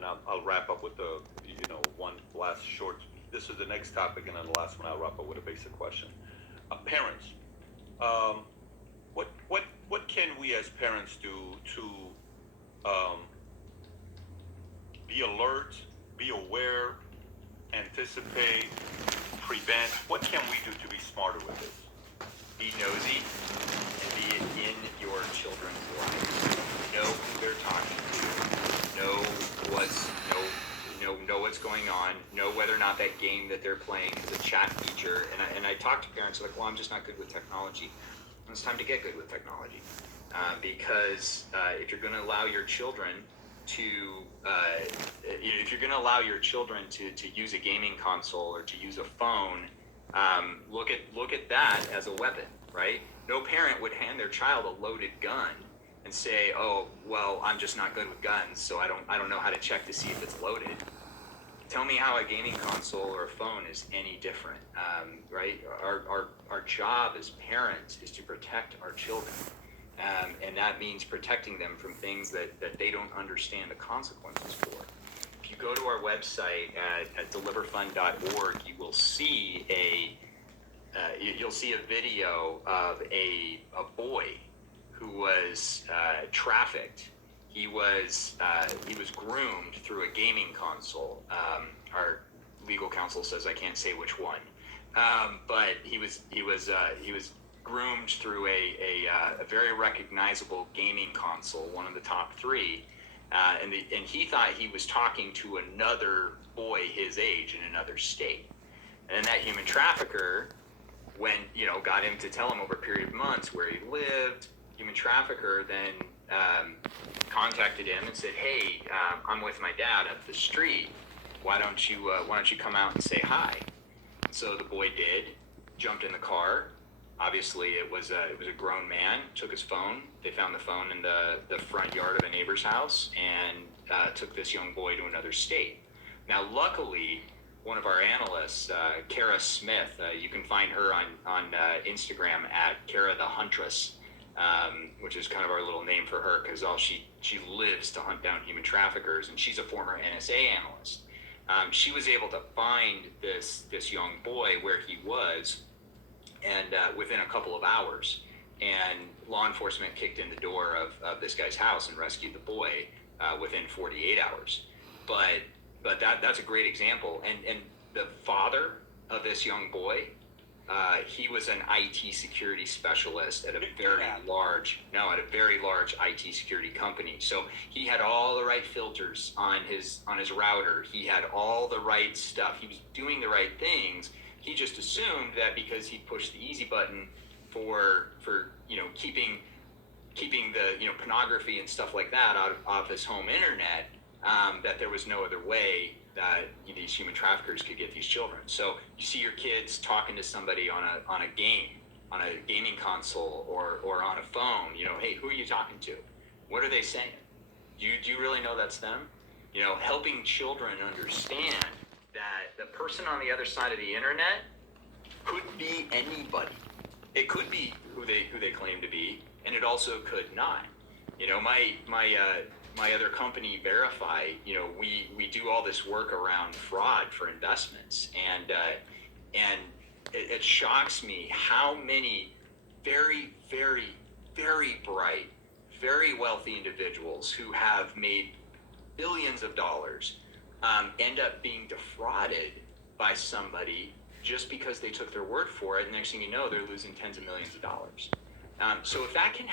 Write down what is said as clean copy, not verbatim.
and I'll wrap up with the one last short. This is the next topic, and then the last one I'll wrap up with a basic question. Parents, um, what can we as parents do to um, be alert, be aware, anticipate, prevent? What can we do to be smarter with this? Be nosy and be in your children's lives. Know who they're talking to. Know what's going on. Know whether or not that game that they're playing is a chat feature. And I talk to parents like, well, I'm just not good with technology. And it's time to get good with technology, because if you're going to allow your children to use a gaming console or to use a phone, look at that as a weapon, right? No parent would hand their child a loaded gun and say, "Oh, well, I'm just not good with guns, so I don't know how to check to see if it's loaded." Tell me how a gaming console or a phone is any different, right? Our job as parents is to protect our children, and that means protecting them from things that they don't understand the consequences for. If you go to our website at deliverfund.org, you will see a video of a boy who was trafficked. He was groomed through a gaming console. Our legal counsel says I can't say which one, but he was groomed through a very recognizable gaming console, one of the top three, and he thought he was talking to another boy his age in another state, and that human trafficker, got him to tell him over a period of months where he lived. Human trafficker then contacted him and said, "Hey, I'm with my dad up the street. Why don't you come out and say hi?" So the boy did. Jumped in the car. Obviously, it was a grown man. Took his phone. They found the phone in the front yard of a neighbor's house and took this young boy to another state. Now, luckily, one of our analysts, Kara Smith, you can find her on Instagram at Kara the Huntress. Which is kind of our little name for her, because she lives to hunt down human traffickers, and she's a former NSA analyst. She was able to find this young boy where he was, and within a couple of hours, and law enforcement kicked in the door of this guy's house and rescued the boy within 48 hours. But that's a great example. And the father of this young boy, he was an IT security specialist at a very large IT security company. So he had all the right filters on his router. He had all the right stuff. He was doing the right things. He just assumed that because he pushed the easy button for keeping the pornography and stuff like that out of his home internet, that there was no other way that these human traffickers could get these children. So you see your kids talking to somebody on a gaming console or on a phone. Hey, who are you talking to? What are they saying? Do you really know that's them? Helping children understand that the person on the other side of the internet could be anybody. It could be who they claim to be, and it also could not. My other company, Verify, we do all this work around fraud for investments, and it shocks me how many very, very, very bright, very wealthy individuals who have made billions of dollars end up being defrauded by somebody just because they took their word for it. And next thing you know, they're losing tens of millions of dollars. So if that can